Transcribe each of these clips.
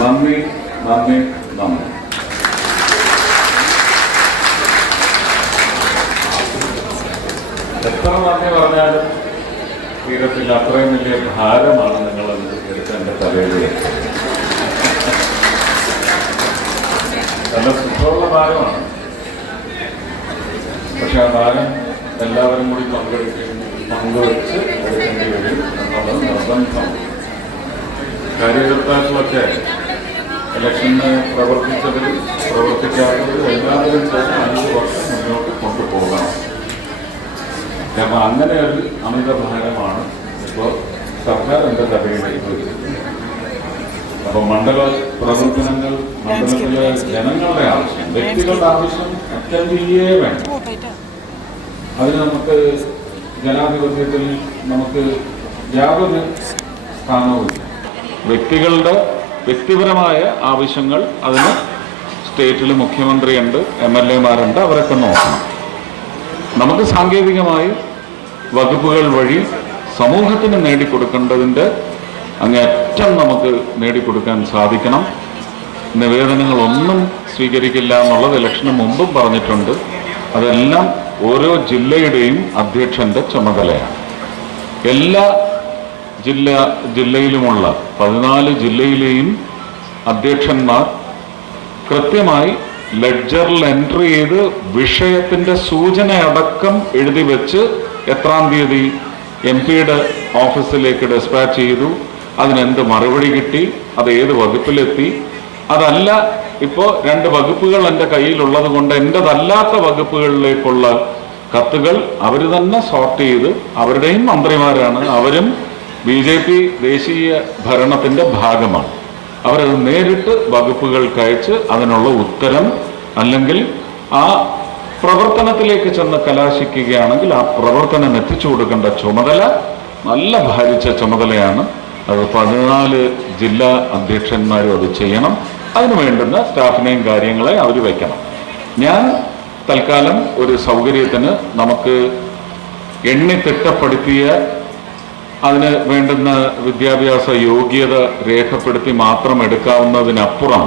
നന്ദി mamme, mamme. എത്ര നന്ദി പറഞ്ഞാലും തീരത്തിൽ അത്രയും വലിയ ഭാരമാണ് നിങ്ങൾ എടുക്കേണ്ട തലയിൽ. നല്ല സുഖമുള്ള ഭാരമാണ് പക്ഷെ ആ ഭാരം എല്ലാവരും കൂടി പങ്കെടുക്കുകയും പങ്കുവെച്ച് എടുക്കേണ്ടി വരും എന്നുള്ളത് നിർബന്ധമാണ് കാര്യകർത്താക്കളൊക്കെ ഇലക്ഷന് പ്രവർത്തിച്ചവരും പ്രവർത്തിക്കാത്തവരും എല്ലാവരും ചേർന്ന് അഞ്ച് വർഷം മുന്നോട്ട് കൊണ്ടുപോകണം. കാരണം അങ്ങനെ ഒരു അമിത ഭാരമാണ് ഇപ്പോൾ സർക്കാർ എന്റെ തലയിലേക്ക് അപ്പോൾ അപ്പൊ മണ്ഡല പ്രവർത്തനങ്ങൾ മണ്ഡലത്തിലെ ജനങ്ങളുടെ ആവശ്യം വ്യക്തികളുടെ ആവശ്യം അത്യന്തിയേ വേണം. അതിന് നമുക്ക് ജനാധിപത്യത്തിൽ നമുക്ക് യാതൊരു സ്ഥാനവുമില്ല വ്യക്തികളുടെ വ്യക്തിപരമായ ആവശ്യങ്ങൾ അതിന് സ്റ്റേറ്റിൽ മുഖ്യമന്ത്രിയുണ്ട് എം എൽ എമാരുണ്ട് അവരൊക്കെ നോക്കണം. നമുക്ക് സാങ്കേതികമായി വകുപ്പുകൾ വഴി സമൂഹത്തിന് നേടിക്കൊടുക്കേണ്ടതിന്റെ അങ്ങേറ്റം നമുക്ക് നേടിക്കൊടുക്കാൻ സാധിക്കണം. നിവേദനങ്ങളൊന്നും സ്വീകരിക്കില്ല എന്നുള്ളത് ഇലക്ഷന് മുമ്പും പറഞ്ഞിട്ടുണ്ട്. അതെല്ലാം ഓരോ ജില്ലയുടെയും അധ്യക്ഷന്റെ ചുമതലയാണ്. എല്ലാ ജില്ല ജില്ലയിലുമുള്ള പതിനാല് ജില്ലയിലെയും അധ്യക്ഷന്മാർ കൃത്യമായി ലെഡ്ജറിൽ എൻട്രി ചെയ്ത് വിഷയത്തിന്റെ സൂചന അടക്കം എഴുതി വെച്ച് എത്രാം തീയതി എം പിയുടെ ഓഫീസിലേക്ക് ഡെസ്പാച്ച് ചെയ്തു. അതിനെന്ത് മറുപടി കിട്ടി? അത് ഏത് വകുപ്പിലെത്തി? അതല്ല ഇപ്പോൾ രണ്ട് വകുപ്പുകൾ എന്റെ കയ്യിലുള്ളത് കൊണ്ട് എന്റെതല്ലാത്ത വകുപ്പുകളിലേക്കുള്ള കത്തുകൾ അവർ തന്നെ സോർട്ട് ചെയ്ത് അവരുടെയും മന്ത്രിമാരാണ് അവരും ബി ജെ പി ദേശീയ ഭരണത്തിന്റെ ഭാഗമാണ്. അവരത് നേരിട്ട് വകുപ്പുകൾക്കയച്ച് അതിനുള്ള ഉത്തരം അല്ലെങ്കിൽ ആ പ്രവർത്തനത്തിലേക്ക് ചെന്ന് കലാശിക്കുകയാണെങ്കിൽ ആ പ്രവർത്തനം എത്തിച്ചു കൊടുക്കേണ്ട ചുമതല നല്ല ഭാരിച്ച ചുമതലയാണ്. അത് പതിനാല് ജില്ലാ അധ്യക്ഷന്മാരും അത് ചെയ്യണം. അതിനു വേണ്ടുന്ന സ്റ്റാഫിനെയും കാര്യങ്ങളെ അവർ വയ്ക്കണം. ഞാൻ തൽക്കാലം ഒരു സൗകര്യത്തിന് നമുക്ക് എണ്ണി തിട്ടപ്പെടുത്തിയ അതിന് വേണ്ടുന്ന വിദ്യാഭ്യാസ യോഗ്യത രേഖപ്പെടുത്തി മാത്രം എടുക്കാവുന്നതിനപ്പുറം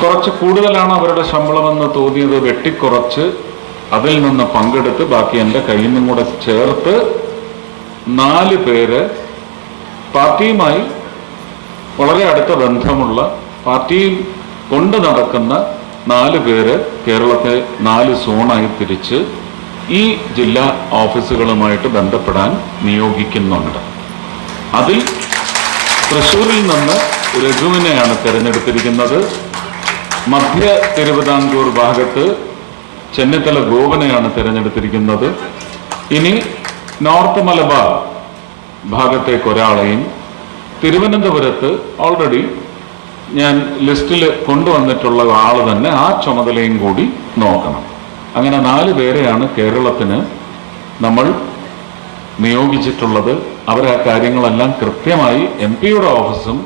കുറച്ച് കൂടുതലാണ് അവരുടെ ശമ്പളമെന്ന് തോന്നിയത് വെട്ടിക്കുറച്ച് അതിൽ നിന്ന് പങ്കെടുത്ത് ബാക്കി എന്റെ കയ്യിൽ നിന്നും കൂടെ ചേർത്ത് നാല് പേര് പാർട്ടിയുമായി വളരെ അടുത്ത ബന്ധമുള്ള പാർട്ടിയിൽ കൊണ്ടു നടക്കുന്ന നാല് പേര് കേരളത്തെ നാല് സോണായി തിരിച്ച് ഈ ജില്ലാ ഓഫീസുകളുമായിട്ട് ബന്ധപ്പെടാൻ നിയോഗിക്കുന്നുണ്ട്. അതിൽ തൃശ്ശൂരിൽ നിന്ന് രഘുവിനെയാണ് തിരഞ്ഞെടുത്തിരിക്കുന്നത്. മധ്യ തിരുവിതാംകൂർ ഭാഗത്ത് ചെന്നിത്തല ഗോപനെയാണ് തിരഞ്ഞെടുത്തിരിക്കുന്നത്. ഇനി നോർത്ത് മലബാർ ഭാഗത്തേക്ക് ഒരാളെയും തിരുവനന്തപുരത്ത് ഓൾറെഡി ഞാൻ ലിസ്റ്റിൽ കൊണ്ടുവന്നിട്ടുള്ള ആൾ തന്നെ ആ ചുമതലയും കൂടി നോക്കണം. അങ്ങനെ നാല് പേരെയാണ് കേരളത്തിന് നമ്മൾ നിയോഗിച്ചിട്ടുള്ളത്. അവർ ആ കാര്യങ്ങളെല്ലാം കൃത്യമായി എം പിയുടെ ഓഫീസും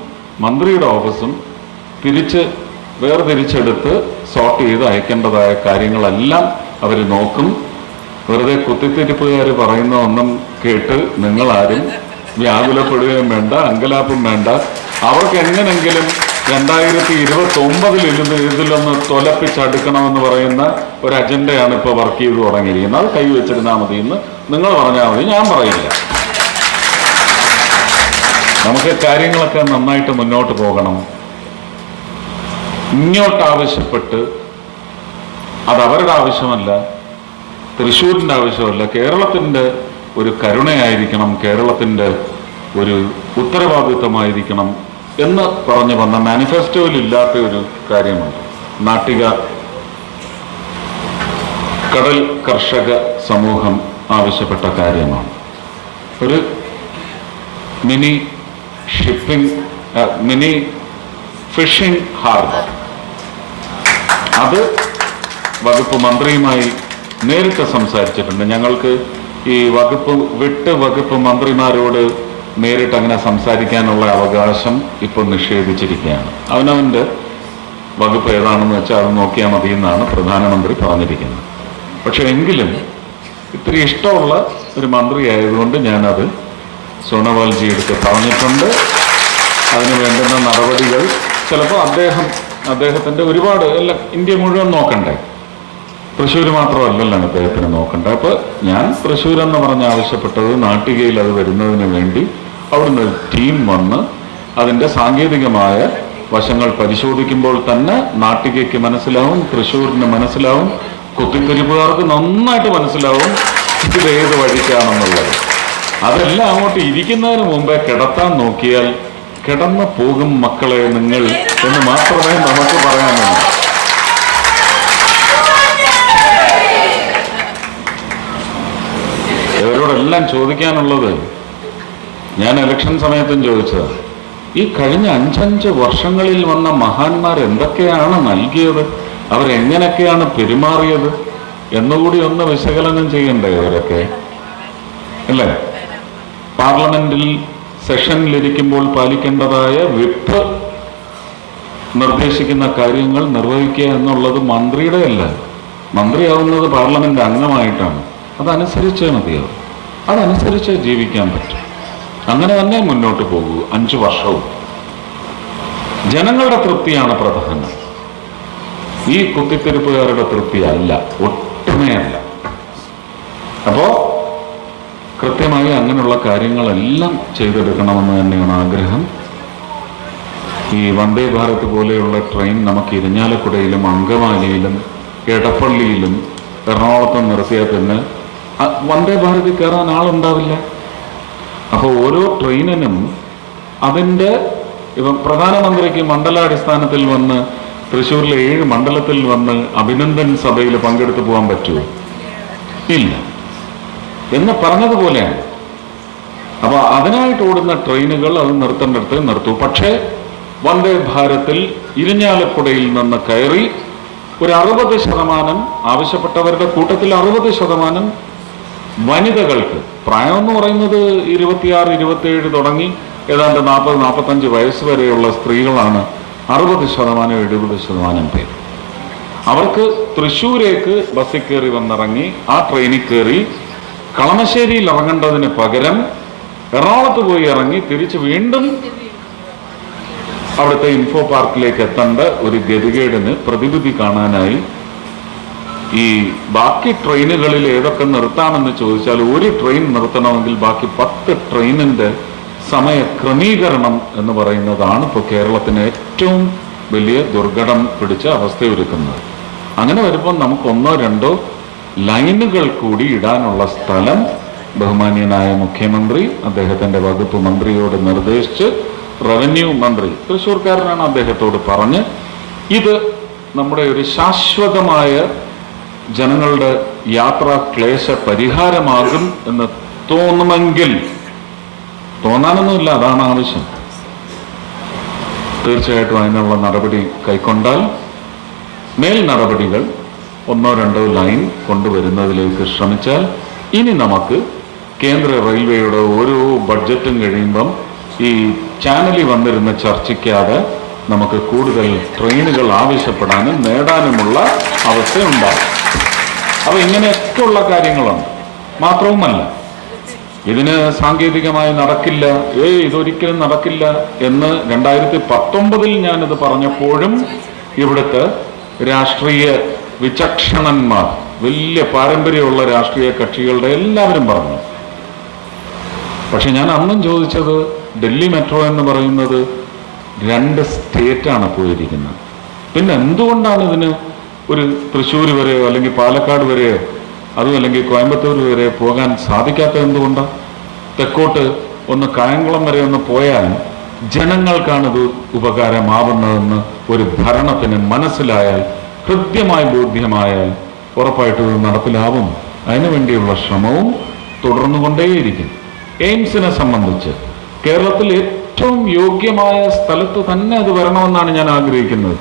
മന്ത്രിയുടെ ഓഫീസും തിരിച്ച് വേർതിരിച്ചെടുത്ത് സോർട്ട് ചെയ്ത് അയക്കേണ്ടതായ കാര്യങ്ങളെല്ലാം അവർ നോക്കും. വെറുതെ കുത്തിത്തിരിപ്പുകാർ പറയുന്ന ഒന്നും കേട്ട് നിങ്ങളാരും വ്യാകുലപ്പെടുകയും വേണ്ട അങ്കലാപ്പും വേണ്ട. അവർക്ക് എങ്ങനെങ്കിലും രണ്ടായിരത്തി ഇരുപത്തി ഒമ്പതിൽ ഇരുന്ന് ഇതിലൊന്ന് തൊലപ്പിച്ചടുക്കണമെന്ന് പറയുന്ന ഒരു അജണ്ടയാണ് ഇപ്പോൾ വർക്ക് ചെയ്ത് തുടങ്ങിയിരിക്കുന്നത്. അത് കൈവച്ചിരുന്നാൽ മതി എന്ന് നിങ്ങൾ പറഞ്ഞാൽ മതി. ഞാൻ പറയില്ല. നമുക്ക് കാര്യങ്ങളൊക്കെ നന്നായിട്ട് മുന്നോട്ട് പോകണം. ഇങ്ങോട്ട് ആവശ്യപ്പെട്ട് അത് അവരുടെ ആവശ്യമല്ല തൃശ്ശൂരിന്റെ ആവശ്യമല്ല കേരളത്തിന്റെ ഒരു കരുണയായിരിക്കണം കേരളത്തിന്റെ ഒരു ഉത്തരവാദിത്വമായിരിക്കണം എന്ന് പറഞ്ഞു വന്ന മാനിഫെസ്റ്റോയിൽ ഇല്ലാത്ത ഒരു കാര്യമുണ്ട്. നാട്ടിക കടൽ കർഷക സമൂഹം ആവശ്യപ്പെട്ട കാര്യമാണ്. ഒരു mini shipping mini fishing harbour അത് വകുപ്പ് മന്ത്രിയുമായി നേരിട്ട് സംസാരിച്ചിട്ടുണ്ട്. ഞങ്ങൾക്ക് ഈ വകുപ്പ് വിട്ട് വകുപ്പ് മന്ത്രിമാരോട് നേരിട്ട് അങ്ങനെ സംസാരിക്കാനുള്ള അവകാശം ഇപ്പോൾ നിഷേധിച്ചിരിക്കുകയാണ്. അവനവന്റെ വകുപ്പ് ഏതാണെന്ന് വെച്ചാൽ അത് നോക്കിയാൽ മതി എന്നാണ് പ്രധാനമന്ത്രി പറഞ്ഞിരിക്കുന്നത്. പക്ഷെ എങ്കിലും ഇത്തിരി ഇഷ്ടമുള്ള ഒരു മന്ത്രി ആയതുകൊണ്ട് ഞാനത് സോണോവാൽജി എടുത്ത് പറഞ്ഞിട്ടുണ്ട്. അതിന് വേണ്ടുന്ന നടപടികൾ ചിലപ്പോൾ അദ്ദേഹം അദ്ദേഹത്തിന്റെ ഒരുപാട് എല്ലാം ഇന്ത്യ മുഴുവൻ നോക്കണ്ടേ? തൃശ്ശൂർ മാത്രമല്ലല്ലോ അദ്ദേഹത്തിന് നോക്കണ്ടേ? അപ്പൊ ഞാൻ തൃശ്ശൂർ എന്ന് പറഞ്ഞ് ആവശ്യപ്പെട്ടത് നാട്ടികയിൽ അത് വരുന്നതിന് വേണ്ടി അവിടുന്ന് ഒരു ടീം വന്ന് അതിന്റെ സാങ്കേതികമായ വശങ്ങൾ പരിശോധിക്കുമ്പോൾ തന്നെ നാട്ടികയ്ക്ക് മനസ്സിലാവും തൃശ്ശൂരിന് മനസ്സിലാവും കുത്തിത്തിരിപ്പുകാർക്ക് നന്നായിട്ട് മനസ്സിലാവും ഇത് ഏത് വഴിക്കാണെന്നുള്ളത്. അതെല്ലാം അങ്ങോട്ട് ഇരിക്കുന്നതിന് മുമ്പേ കിടത്താൻ നോക്കിയാൽ കിടന്നു പോകും മക്കളെ നിങ്ങൾ എന്ന് മാത്രമേ നമുക്ക് പറയാനുള്ളൂ ചോദിക്കാനുള്ളത് ഞാൻ ഇലക്ഷൻ സമയത്തും ചോദിച്ചതാണ് ഈ കഴിഞ്ഞ അഞ്ചഞ്ച് വർഷങ്ങളിൽ വന്ന മഹാന്മാർ എന്തൊക്കെയാണ് നൽകിയത്? അവരെങ്ങനെയൊക്കെയാണ് പെരുമാറിയത്? എന്നുകൂടി ഒന്ന് വിശകലനം ചെയ്യണ്ടേ ഇവരൊക്കെ? അല്ലേ? പാർലമെന്റിൽ സെഷനിലിരിക്കുമ്പോൾ പാലിക്കേണ്ടതായ വിപ്പ് നിർദ്ദേശിക്കുന്ന കാര്യങ്ങൾ നിർവഹിക്കുക എന്നുള്ളത് മന്ത്രിയുടെ അല്ല. മന്ത്രിയാവുന്നത് പാർലമെന്റ് അംഗമായിട്ടാണ്. അതനുസരിച്ചേ മതിയാവും. അതനുസരിച്ചേ ജീവിക്കാൻ പറ്റും. അങ്ങനെ തന്നെ മുന്നോട്ട് പോകൂ. അഞ്ചു വർഷവും. ജനങ്ങളുടെ തൃപ്തിയാണ് പ്രധാനം. ഈ കുത്തിത്തിരിപ്പുകാരുടെ തൃപ്തിയല്ല. ഒട്ടുമേ അല്ല. അപ്പോ കൃത്യമായി അങ്ങനെയുള്ള കാര്യങ്ങളെല്ലാം ചെയ്തെടുക്കണമെന്ന് തന്നെയാണ് ആഗ്രഹം. ഈ വന്ദേ ഭാരത് പോലെയുള്ള ട്രെയിൻ നമുക്ക് ഇരിഞ്ഞാലക്കുടയിലും അങ്കമാലിയിലും എടപ്പള്ളിയിലും എറണാകുളത്തും നിർത്തിയാൽ തന്നെ വന്ദേ ഭാരതിൽ കയറാൻ ആളുണ്ടാവില്ല. അപ്പോൾ ഓരോ ട്രെയിനിനും അതിന്റെ ഇപ്പം പ്രധാനമന്ത്രിക്ക് മണ്ഡലാടിസ്ഥാനത്തിൽ വന്ന് തൃശ്ശൂരിലെ ഏഴ് മണ്ഡലത്തിൽ വന്ന് അഭിനന്ദൻ സഭയിൽ പങ്കെടുത്തു പോകാൻ പറ്റുമോ? ഇല്ല. എന്ന് പറഞ്ഞതുപോലെയാണ്. അപ്പോൾ അതിനായിട്ട് ഓടുന്ന ട്രെയിനുകൾ അത് നിർത്തേണ്ടടുത്ത് നിർത്തൂ. പക്ഷേ വന്ദേ ഭാരത്തിൽ ഇരിഞ്ഞാലക്കുടയിൽ നിന്ന് കയറി ഒരു അറുപത് ശതമാനം ആവശ്യപ്പെട്ടവരുടെ കൂട്ടത്തിൽ അറുപത് ശതമാനം വനിതകൾക്ക് പ്രായം എന്ന് പറയുന്നത് ഇരുപത്തിയാറ് ഇരുപത്തിയേഴ് തുടങ്ങി ഏതാണ്ട് നാൽപ്പത് നാൽപ്പത്തഞ്ച് വയസ്സ് വരെയുള്ള സ്ത്രീകളാണ് അറുപത് ശതമാനം എഴുപത് ശതമാനം പേര് അവർക്ക് തൃശ്ശൂരേക്ക് ബസ്സിൽ കയറി വന്നിറങ്ങി ആ ട്രെയിനിൽ കയറി കളമശ്ശേരിയിൽ ഇറങ്ങേണ്ടതിന് പകരം എറണാകുളത്ത് പോയി ഇറങ്ങി തിരിച്ച് വീണ്ടും അവിടുത്തെ ഇൻഫോ പാർക്കിലേക്ക് എത്തേണ്ട ഒരു ഗതികേടിന് പ്രതിവിധി കാണാനായി ഈ ബാക്കി ട്രെയിനുകളിൽ ഏതൊക്കെ നിർത്താമെന്ന് ചോദിച്ചാൽ ഒരു ട്രെയിൻ നിർത്തണമെങ്കിൽ ബാക്കി പത്ത് ട്രെയിനിന്റെ സമയ ക്രമീകരണം എന്ന് പറയുന്നതാണ് ഇപ്പോൾ കേരളത്തിന് ഏറ്റവും വലിയ ദുർഘടം പിടിച്ച അവസ്ഥയൊരുക്കുന്നത്. അങ്ങനെ വരുമ്പോൾ നമുക്ക് ഒന്നോ രണ്ടോ ലൈനുകൾ കൂടി ഇടാനുള്ള സ്ഥലം ബഹുമാനീയനായ മുഖ്യമന്ത്രി അദ്ദേഹത്തിന്റെ വകുപ്പ് മന്ത്രിയോട് നിർദ്ദേശിച്ച് റവന്യൂ മന്ത്രി തൃശ്ശൂർക്കാരനാണ് അദ്ദേഹത്തോട് പറഞ്ഞ് ഇത് നമ്മുടെ ഒരു ശാശ്വതമായ ജനങ്ങളുടെ യാത്രാ ക്ലേശ പരിഹാരമാകും എന്ന് തോന്നുമെങ്കിൽ തോന്നാനൊന്നുമില്ല അതാണ് ആവശ്യം. തീർച്ചയായിട്ടും അതിനുള്ള നടപടി കൈക്കൊണ്ടാൽ മേൽ നടപടികൾ ഒന്നോ രണ്ടോ ലൈൻ കൊണ്ടുവരുന്നതിലേക്ക് ശ്രമിച്ചാൽ ഇനി നമുക്ക് കേന്ദ്ര റെയിൽവേയുടെ ഓരോ ബഡ്ജറ്റും കഴിയുമ്പം ഈ ചാനലിൽ വന്നിരുന്ന ചർച്ചയ്ക്കാതെ നമുക്ക് കൂടുതൽ ട്രെയിനുകൾ ആവശ്യപ്പെടാനും നേടാനുമുള്ള അവസ്ഥയുണ്ടാകും. അപ്പൊ ഇങ്ങനെയൊക്കെയുള്ള കാര്യങ്ങളുണ്ട് മാത്രവുമല്ല ഇതിന് സാങ്കേതികമായി നടക്കില്ല. ഏ ഇതൊരിക്കലും നടക്കില്ല എന്ന് രണ്ടായിരത്തി പത്തൊമ്പതിൽ ഞാനിത് പറഞ്ഞപ്പോഴും ഇവിടുത്തെ രാഷ്ട്രീയ വിചക്ഷണന്മാർ വലിയ പാരമ്പര്യമുള്ള രാഷ്ട്രീയ കക്ഷികളുടെ എല്ലാവരും പറഞ്ഞു. പക്ഷെ ഞാൻ അന്നും ചോദിച്ചത് ഡൽഹി മെട്രോ എന്ന് പറയുന്നത് രണ്ട് സ്റ്റേറ്റാണ് പോയിരിക്കുന്നത്. പിന്നെ എന്തുകൊണ്ടാണ് ഇതിന് ഒരു തൃശ്ശൂർ വരെയോ അല്ലെങ്കിൽ പാലക്കാട് വരെയോ അതും അല്ലെങ്കിൽ കോയമ്പത്തൂർ വരെ പോകാൻ സാധിക്കാത്ത എന്തുകൊണ്ടാണ് തെക്കോട്ട് ഒന്ന് കായംകുളം വരെ ഒന്ന് പോയാൽ ജനങ്ങൾക്കാണ് ഇത് ഉപകാരമാവുന്നതെന്ന് ഒരു ഭരണത്തിന് മനസ്സിലായാൽ ഹൃദ്യമായി ബോധ്യമായാൽ ഉറപ്പായിട്ടും ഇത് നടപ്പിലാവും. അതിനുവേണ്ടിയുള്ള ശ്രമവും തുടർന്നുകൊണ്ടേയിരിക്കും. എയിംസിനെ സംബന്ധിച്ച് കേരളത്തിൽ ഏറ്റവും യോഗ്യമായ സ്ഥലത്ത് തന്നെ അത് വരണമെന്നാണ് ഞാൻ ആഗ്രഹിക്കുന്നത്.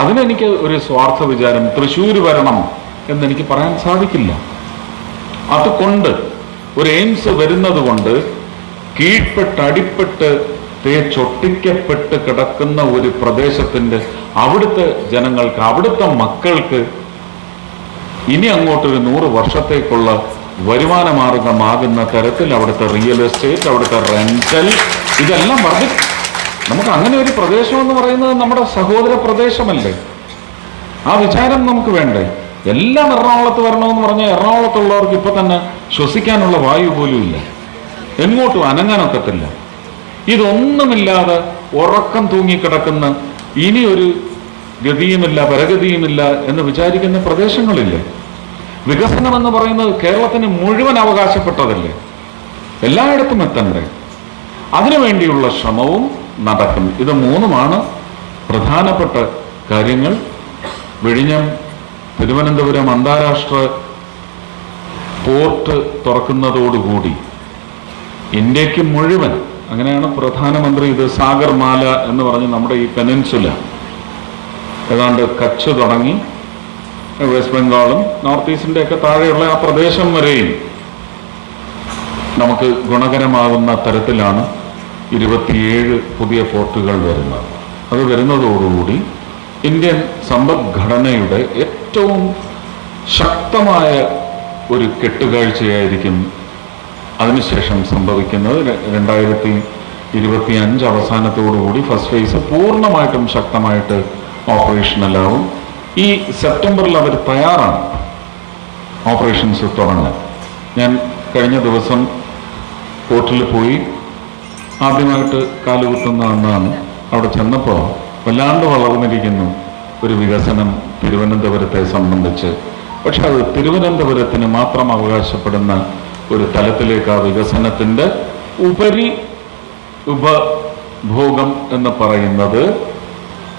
അതിനെനിക്ക് ഒരു സ്വാർത്ഥ വിചാരം തൃശ്ശൂർ വരണം എന്നെനിക്ക് പറയാൻ സാധിക്കില്ല. അതുകൊണ്ട് ഒരു എയിംസ് വരുന്നത് കൊണ്ട് കീഴ്പ്പെട്ട് അടിപ്പെട്ട് തേച്ചൊട്ടിക്കപ്പെട്ട് കിടക്കുന്ന ഒരു പ്രദേശത്തിന്റെ അവിടുത്തെ ജനങ്ങൾക്ക് അവിടുത്തെ മക്കൾക്ക് ഇനി അങ്ങോട്ടൊരു നൂറ് വർഷത്തേക്കുള്ള വരുമാന മാർഗമാകുന്ന തരത്തിൽ അവിടുത്തെ റിയൽ എസ്റ്റേറ്റ് അവിടുത്തെ റെന്റൽ ഇതെല്ലാം വർദ്ധി നമുക്ക് അങ്ങനെ ഒരു പ്രദേശം എന്ന് പറയുന്നത് നമ്മുടെ സഹോദര പ്രദേശമല്ലേ? ആ വിചാരം നമുക്ക് വേണ്ടേ? എല്ലാം എറണാകുളത്ത് വരണമെന്ന് പറഞ്ഞാൽ എറണാകുളത്തുള്ളവർക്ക് ഇപ്പൊ തന്നെ ശ്വസിക്കാനുള്ള വായു പോലും ഇല്ല. എങ്ങോട്ടും അനങ്ങാനൊക്കത്തില്ല ഇതൊന്നുമില്ലാതെ ഉറക്കം തൂങ്ങിക്കിടക്കുന്ന ഇനി ഒരു ഗതിയുമില്ല പരഗതിയുമില്ല എന്ന് വിചാരിക്കുന്ന പ്രദേശങ്ങളില്ലേ? വികസനം എന്ന് പറയുന്നത് കേരളത്തിന് മുഴുവൻ അവകാശപ്പെട്ടതല്ലേ? എല്ലായിടത്തും എത്തണ്ടേ? അതിനുവേണ്ടിയുള്ള ശ്രമവും നടക്കും. ഇത് മൂന്നുമാണ് പ്രധാനപ്പെട്ട കാര്യങ്ങൾ. വിഴിഞ്ഞം തിരുവനന്തപുരം അന്താരാഷ്ട്ര പോർട്ട് തുറക്കുന്നതോടുകൂടി ഇന്ത്യയ്ക്ക് മുഴുവൻ അങ്ങനെയാണ് പ്രധാനമന്ത്രി ഇത് സാഗർമാല എന്ന് പറഞ്ഞ് നമ്മുടെ ഈ പെനിൻസുല ഏതാണ്ട് കച്ച് തുടങ്ങി. വെസ്റ്റ് ബംഗാളും നോർത്ത് ഈസ്റ്റിന്റെ ഒക്കെ താഴെയുള്ള ആ പ്രദേശം വരെയും നമുക്ക് ഗുണകരമാകുന്ന തരത്തിലാണ് ഇരുപത്തിയേഴ് പുതിയ ഫോർട്ടുകൾ വരുന്നത്. അത് വരുന്നതോടുകൂടി ഇന്ത്യൻ സമ്പദ്ഘടനയുടെ ഏറ്റവും ശക്തമായ ഒരു കെട്ടുകാഴ്ചയായിരിക്കും അതിനുശേഷം സംഭവിക്കുന്നത്. രണ്ടായിരത്തി ഇരുപത്തി അഞ്ച് അവസാനത്തോടുകൂടി ഫസ്റ്റ് ഫേസ് പൂർണമായിട്ടും ശക്തമായിട്ട് ഓപ്പറേഷണലാവും ഈ സെപ്റ്റംബറിൽ അവർ തയ്യാറാണ്. ഓപ്പറേഷൻസ് തുടങ്ങാൻ. ഞാൻ കഴിഞ്ഞ ദിവസം കോർട്ടിൽ പോയി ആദ്യമായിട്ട് കാലുകുത്തുന്ന അന്നാണ് അവിടെ ചെന്നപ്പോൾ വല്ലാണ്ട് വളർന്നിരിക്കുന്നു ഒരു വികസനം തിരുവനന്തപുരത്തെ സംബന്ധിച്ച്. പക്ഷെ അത് തിരുവനന്തപുരത്തിന് മാത്രം അവകാശപ്പെടുന്ന ഒരു തലത്തിലേക്ക് ആ വികസനത്തിന്റെ ഉപരി ഉപഭോഗം എന്ന് പറയുന്നത്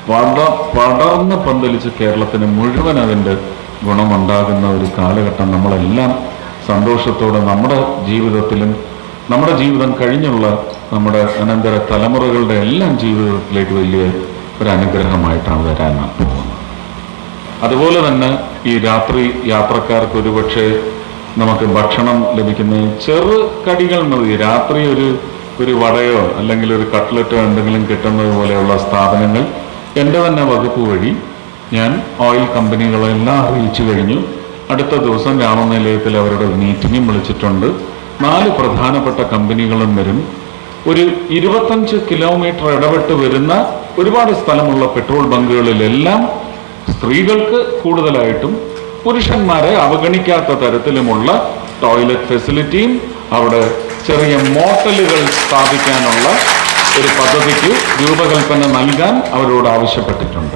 പട പടർന്ന് പന്തലിച്ച് കേരളത്തിന് മുഴുവൻ അതിന്റെ ഗുണമുണ്ടാകുന്ന ഒരു കാലഘട്ടം നമ്മളെല്ലാം സന്തോഷത്തോടെ നമ്മുടെ ജീവിതത്തിലും നമ്മുടെ ജീവിതം കഴിഞ്ഞുള്ള നമ്മുടെ അനന്തര തലമുറകളുടെ എല്ലാം ജീവിതത്തിലേക്ക് വലിയ ഒരു അനുഗ്രഹമായിട്ടാണ് വരാനാണ് പോകുന്നത്. അതുപോലെ തന്നെ ഈ രാത്രി യാത്രക്കാർക്ക് ഒരുപക്ഷെ നമുക്ക് ഭക്ഷണം ലഭിക്കുന്ന ചെറു കടികൾ മതി. രാത്രി ഒരു ഒരു വടയോ അല്ലെങ്കിൽ ഒരു കട്ട്ലറ്റോ എന്തെങ്കിലും കിട്ടുന്നത് പോലെയുള്ള സ്ഥാപനങ്ങൾ എന്റെ തന്നെ വകുപ്പ് വഴി ഞാൻ ഓയിൽ കമ്പനികളെല്ലാം അറിയിച്ചു കഴിഞ്ഞു. അടുത്ത ദിവസം രാമനിലയത്തിൽ അവരുടെ മീറ്റിംഗും വിളിച്ചിട്ടുണ്ട്. നാല് പ്രധാനപ്പെട്ട കമ്പനികളും വരും. ഒരു ഇരുപത്തഞ്ച് കിലോമീറ്റർ ഇടപെട്ട് വരുന്ന ഒരുപാട് സ്ഥലമുള്ള പെട്രോൾ ബങ്കുകളിലെല്ലാം സ്ത്രീകൾക്ക് കൂടുതലായിട്ടും പുരുഷന്മാരെ അവഗണിക്കാത്ത തരത്തിലുമുള്ള ടോയ്ലറ്റ് ഫെസിലിറ്റിയും അവിടെ ചെറിയ മോട്ടലുകൾ സ്ഥാപിക്കാനുള്ള ഒരു പദ്ധതിക്ക് രൂപകൽപ്പന നൽകാൻ അവരോട് ആവശ്യപ്പെട്ടിട്ടുണ്ട്.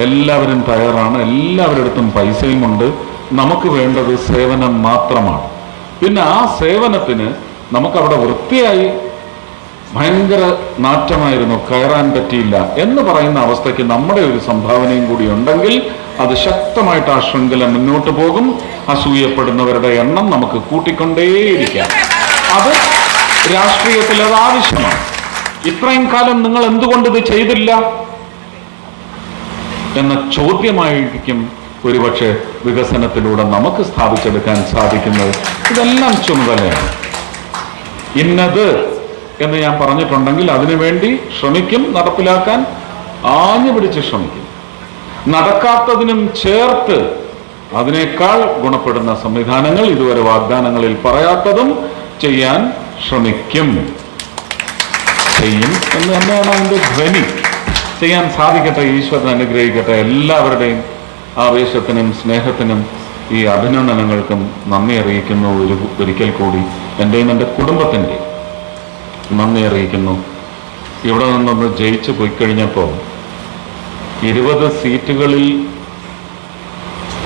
എല്ലാവരും തയ്യാറാണ്. എല്ലാവരുടെ പൈസയും ഉണ്ട്. നമുക്ക് വേണ്ടത് സേവനം മാത്രമാണ്. പിന്നെ ആ സേവനത്തിന് നമുക്കവിടെ വൃത്തിയായി ഭയങ്കര നാറ്റമായിരുന്നു. കയറാൻ പറ്റിയില്ല എന്ന് പറയുന്ന അവസ്ഥയ്ക്ക് നമ്മുടെ ഒരു സംഭാവനയും കൂടി ഉണ്ടെങ്കിൽ അത് ശക്തമായിട്ട് ആ ശൃംഖല മുന്നോട്ട് പോകും. അസൂയപ്പെടുന്നവരുടെ എണ്ണം നമുക്ക് കൂട്ടിക്കൊണ്ടേയിരിക്കാം. അത് രാഷ്ട്രീയത്തിൽ അത് ആവശ്യമാണ്. ഇത്രയും കാലം നിങ്ങൾ എന്തുകൊണ്ട് ഇത് ചെയ്തില്ല? എന്ന ചോദ്യമായിരിക്കും ഒരുപക്ഷെ വികസനത്തിലൂടെ നമുക്ക് സ്ഥാപിച്ചെടുക്കാൻ സാധിക്കുന്നത്. ഇതെല്ലാം ചുമതലയാണ്. ഇന്നത് എന്ന് ഞാൻ പറഞ്ഞിട്ടുണ്ടെങ്കിൽ അതിനുവേണ്ടി ശ്രമിക്കും നടപ്പിലാക്കാൻ ആഞ്ഞു പിടിച്ച് ശ്രമിക്കും. നടക്കാത്തതിനും ചേർത്ത് അതിനേക്കാൾ ഗുണപ്പെടുന്ന സംവിധാനങ്ങൾ ഇതുവരെ വാഗ്ദാനങ്ങളിൽ പറയാത്തതും ചെയ്യാൻ ശ്രമിക്കും. ചെയ്യും എന്ന് തന്നെയാണ് അതിന്റെ ധ്വനി. ചെയ്യാൻ സാധിക്കട്ടെ ഈശ്വരൻ അനുഗ്രഹിക്കട്ടെ. എല്ലാവരുടെയും ആവേശത്തിനും സ്നേഹത്തിനും ഈ അഭിനന്ദനങ്ങൾക്കും നന്ദി അറിയിക്കുന്നു. ഒരു ഒരിക്കൽ കൂടി എന്റെയും എന്റെ കുടുംബത്തിന്റെയും നന്ദി അറിയിക്കുന്നു. ഇവിടെ നിന്നൊന്ന് ജയിച്ചു പോയി കഴിഞ്ഞപ്പോൾ ഇരുപത് സീറ്റുകളിൽ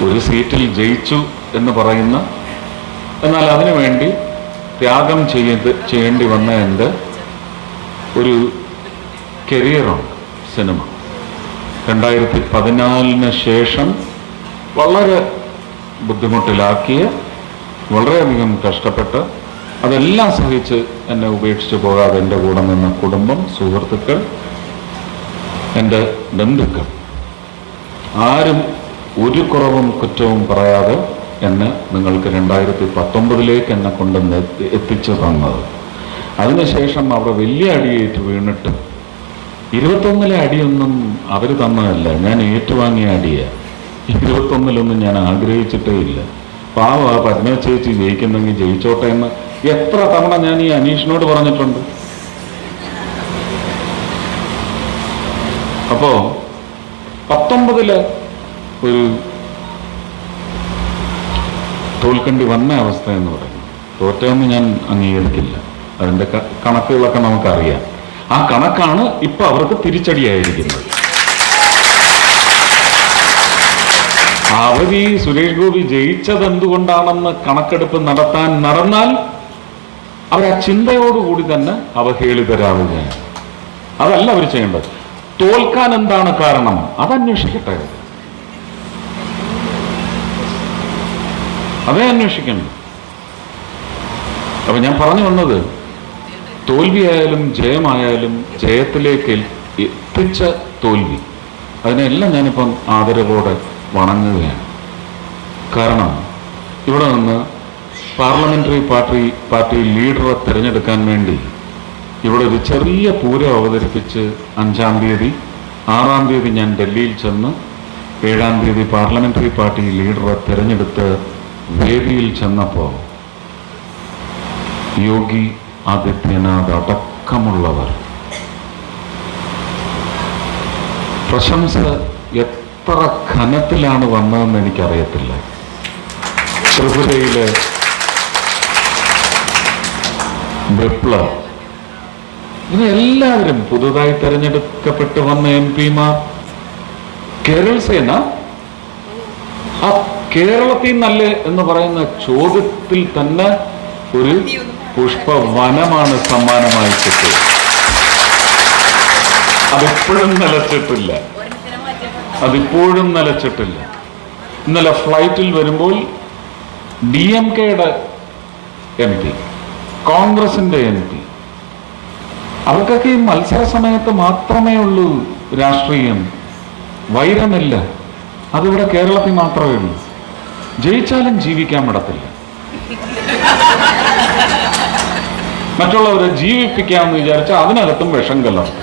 ഒരു സീറ്റിൽ ജയിച്ചു എന്ന് പറയുന്ന എന്നാൽ അതിനുവേണ്ടി ത്യാഗം ചെയ്ത് ചെയ്യേണ്ടി വന്ന എന്റെ ഒരു കരിയറാണ് സിനിമ രണ്ടായിരത്തി പതിനാലിന് ശേഷം വളരെ ബുദ്ധിമുട്ടിലാക്കിയ വളരെയധികം കഷ്ടപ്പെട്ട് അതെല്ലാം സഹിച്ച് എന്നെ ഉപേക്ഷിച്ച് പോകാതെ എന്റെ കൂടെ നിന്ന കുടുംബം സുഹൃത്തുക്കൾ എന്റെ ബന്ധുക്കൾ. ആരും ഒരു കുറവും കുറ്റവും പറയാതെ എന്നെ നിങ്ങൾക്ക് രണ്ടായിരത്തി പത്തൊമ്പതിലേക്ക് എന്നെ എത്തി- എത്തിച്ചു തന്നത്. അതിനുശേഷം അവർ വലിയ അടിയേറ്റ് വീണിട്ട് ഇരുപത്തൊന്നിലെ അടിയൊന്നും അവർ തന്നതല്ല. ഞാൻ ഏറ്റുവാങ്ങിയ അടിയാണ് ഇരുപത്തൊന്നിലൊന്നും ഞാൻ ആഗ്രഹിച്ചിട്ടേ ഇല്ല. പാവ പത്മ ചേച്ചി ജയിക്കുന്നെങ്കിൽ ജയിച്ചോട്ടെ എന്ന് എത്ര തവണ ഞാൻ ഈ അനീഷിനോട് പറഞ്ഞിട്ടുണ്ട്. അപ്പോ പത്തൊമ്പതിൽ ഒരു തോൽക്കേണ്ടി വന്ന അവസ്ഥ എന്ന് പറയുന്നത് തോറ്റമെന്ന് ഞാൻ അംഗീകരിക്കില്ല. അതിന്റെ ക- കണക്കുകളൊക്കെ നമുക്കറിയാം. ആ കണക്കാണ് ഇപ്പൊ അവർക്ക് തിരിച്ചടിയായിരിക്കുന്നത്. അവർ ഈ സുരേഷ് ഗോപി ജയിച്ചത് എന്തുകൊണ്ടാണെന്ന് കണക്കെടുപ്പ് നടത്താൻ നടന്നാൽ അവർ ആ ചിന്തയോടുകൂടി തന്നെ അവഹേളിതരാവുകയാണ്. അതല്ല അവർ ചെയ്യേണ്ടത്. തോൽക്കാൻ എന്താണ് കാരണം? അത് അന്വേഷിക്കട്ടെ അതേ അന്വേഷിക്കണം. അപ്പൊ ഞാൻ പറഞ്ഞു വന്നത് തോൽവിയായാലും ജയമായാലും ജയത്തിലേക്ക് എത്തിച്ച തോൽവി. അതിനെല്ലാം ഞാനിപ്പം ആദരവോടെ വണങ്ങുകയാണ്. കാരണം ഇവിടെ നിന്ന് പാർലമെന്ററി പാർട്ടി പാർട്ടി ലീഡറെ തിരഞ്ഞെടുക്കാൻ വേണ്ടി ഇവിടെ ഒരു ചെറിയ പൂരം അവതരിപ്പിച്ച് അഞ്ചാം തീയതി ആറാം തീയതി ഞാൻ ഡൽഹിയിൽ ചെന്ന് ഏഴാം തീയതി പാർലമെന്ററി പാർട്ടി ലീഡറെ തിരഞ്ഞെടുത്ത് വേദിയിൽ ചെന്നപ്പോൾ യോഗി ആദിത്യനാഥ് അടക്കമുള്ളവർ പ്രശംസ എത്ര ഘനത്തിലാണ് വന്നതെന്ന് എനിക്കറിയത്തില്ല. ത്രിപുരയിലെ വിപ്ലവ്. എല്ലാവരും പുതുതായി തെരഞ്ഞെടുക്കപ്പെട്ടു വന്ന എം പിമാർ കേരള സേന? ആ കേരളത്തിൽ നല്ല എന്ന് പറയുന്ന ചോദ്യത്തിൽ തന്നെ ഒരു പുഷ്പവനമാണ് സമ്മാനമായി കിട്ടിയത്. അതിപ്പോഴും നിലച്ചിട്ടില്ല. അതിപ്പോഴും നിലച്ചിട്ടില്ല. ഇന്നലെ ഫ്ലൈറ്റിൽ വരുമ്പോൾ ഡി എം കെയുടെ എം പി കോൺഗ്രസിന്റെ എം പി അവർക്കൊക്കെ ഈ മത്സര സമയത്ത് മാത്രമേ ഉള്ളൂ രാഷ്ട്രീയം. വൈരമില്ല. അതിവിടെ കേരളത്തിൽ മാത്രമേ ഉള്ളൂ. ജയിച്ചാലും ജീവിക്കാൻ വിടത്തില്ല. മറ്റുള്ളവരെ ജീവിപ്പിക്കാമെന്ന് വിചാരിച്ചാൽ അതിനകത്തും വിഷം കലർന്നു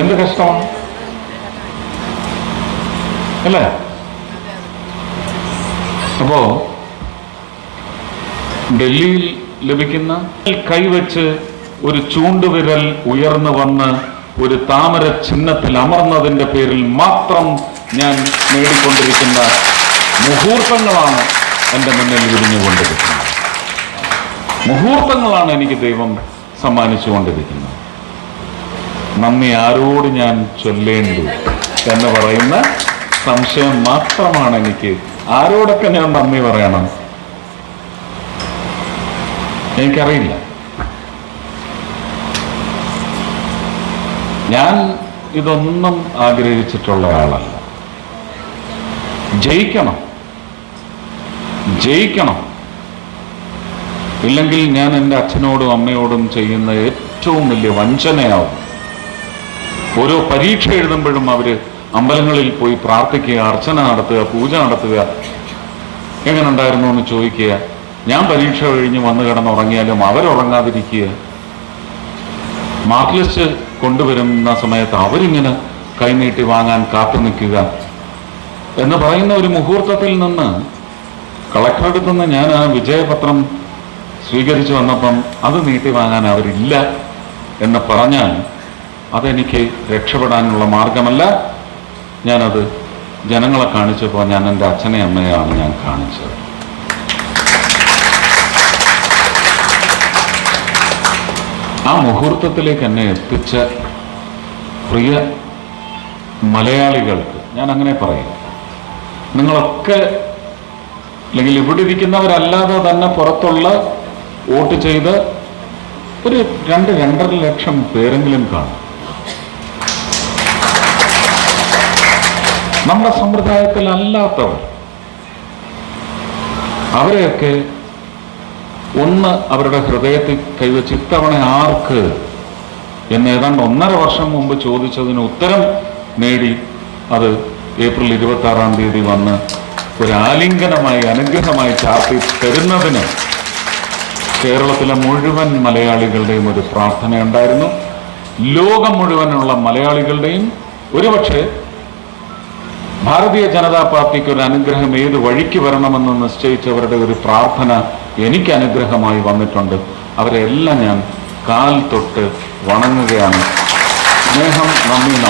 എന്ത് കഷ്ടമാണ് അല്ലേ? അപ്പോ ഡൽഹിയിൽ ലഭിക്കുന്ന കൈവച്ച് ഒരു ചൂണ്ടുവിരൽ ഉയർന്നു വന്ന് ഒരു താമര ചിഹ്നത്തിൽ അമർന്നതിന്റെ പേരിൽ മാത്രം ഞാൻ നേടിക്കൊണ്ടിരിക്കുന്ന മുഹൂർത്തങ്ങളാണ് എന്റെ മുന്നിൽ വിരിഞ്ഞുകൊണ്ടിരിക്കുന്നത്. മുഹൂർത്തങ്ങളാണ് എനിക്ക് ദൈവം സമ്മാനിച്ചുകൊണ്ടിരിക്കുന്നത് നന്ദി ആരോട് ഞാൻ ചൊല്ലേണ്ടു എന്ന് പറയുന്ന സംശയം മാത്രമാണ് എനിക്ക്. ആരോടൊക്കെ ഞാൻ നന്ദി പറയണം? എനിക്കറിയില്ല. ഞാൻ ഇതൊന്നും ആഗ്രഹിച്ചിട്ടുള്ള ആളല്ല. ജയിക്കണം. ജയിക്കണം. ഇല്ലെങ്കിൽ ഞാൻ എന്റെ അച്ഛനോടും അമ്മയോടും ചെയ്യുന്ന ഏറ്റവും വലിയ വഞ്ചനയാവും. ഓരോ പരീക്ഷ എഴുതുമ്പോഴും അവർ അമ്പലങ്ങളിൽ പോയി പ്രാർത്ഥിക്കുക അർച്ചന നടത്തുക പൂജ നടത്തുക. എങ്ങനെ ഉണ്ടായിരുന്നു എന്ന് ചോദിക്കുക. ഞാൻ പരീക്ഷ കഴിഞ്ഞ് വന്ന് കിടന്നുറങ്ങിയാലും അവരുറങ്ങാതിരിക്കുക. മാർക്ക് ലിസ്റ്റ് കൊണ്ടുവരുന്ന സമയത്ത് അവരിങ്ങനെ കൈനീട്ടി വാങ്ങാൻ കാത്തു നിൽക്കുക എന്ന് പറയുന്ന ഒരു മുഹൂർത്തത്തിൽ നിന്ന് കളക്ടറടുത്ത് നിന്ന് ഞാൻ ആ വിജയപത്രം സ്വീകരിച്ചു വന്നപ്പം അത് നീട്ടി വാങ്ങാൻ അവരില്ല എന്ന് പറഞ്ഞാൽ അതെനിക്ക് രക്ഷപ്പെടാനുള്ള മാർഗമല്ല. ഞാനത് ജനങ്ങളെ കാണിച്ചപ്പോൾ ഞാൻ എന്റെ അച്ഛനെ അമ്മയാണ് ഞാൻ കാണിച്ചത്. ആ മുഹൂർത്തത്തിലേക്ക് എന്നെ എത്തിച്ച പ്രിയ മലയാളികൾക്ക് ഞാൻ അങ്ങനെ പറയും. നിങ്ങളൊക്കെ അല്ലെങ്കിൽ ഇവിടെ ഇരിക്കുന്നവരല്ലാതെ തന്നെ പുറത്തുള്ള വോട്ട് ചെയ്ത് ഒരു രണ്ട് രണ്ടര ലക്ഷം പേരെങ്കിലും കാണും. നമ്മുടെ സമ്പ്രദായത്തിൽ അല്ലാത്തവർ അവരെയൊക്കെ ഒന്ന് അവരുടെ ഹൃദയത്തിൽ കൈവച്ച് ഇത്തവണ ആർക്ക് എന്ന് ഏതാണ്ട് ഒന്നര വർഷം മുമ്പ് ചോദിച്ചതിന് ഉത്തരം നേടി അത് ഏപ്രിൽ ഇരുപത്തി ആറാം തീയതി വന്ന് ഒരു ആലിംഗനമായി അനുഗ്രഹമായി ചാർത്തി തരുന്നതിന് കേരളത്തിലെ മുഴുവൻ മലയാളികളുടെയും ഒരു പ്രാർത്ഥനയുണ്ടായിരുന്നു. ലോകം മുഴുവനുള്ള മലയാളികളുടെയും ഒരുപക്ഷെ ഭാരതീയ ജനതാ പാർട്ടിക്ക് ഒരു അനുഗ്രഹം ഏത് വഴിക്ക് വരണമെന്ന് നിശ്ചയിച്ചവരുടെ ഒരു പ്രാർത്ഥന എനിക്ക് അനുഗ്രഹമായി വന്നിട്ടുണ്ട്. അവരെല്ലാം ഞാൻ കാൽ തൊട്ട് വണങ്ങുകയാണ്. സ്നേഹം നന്ദി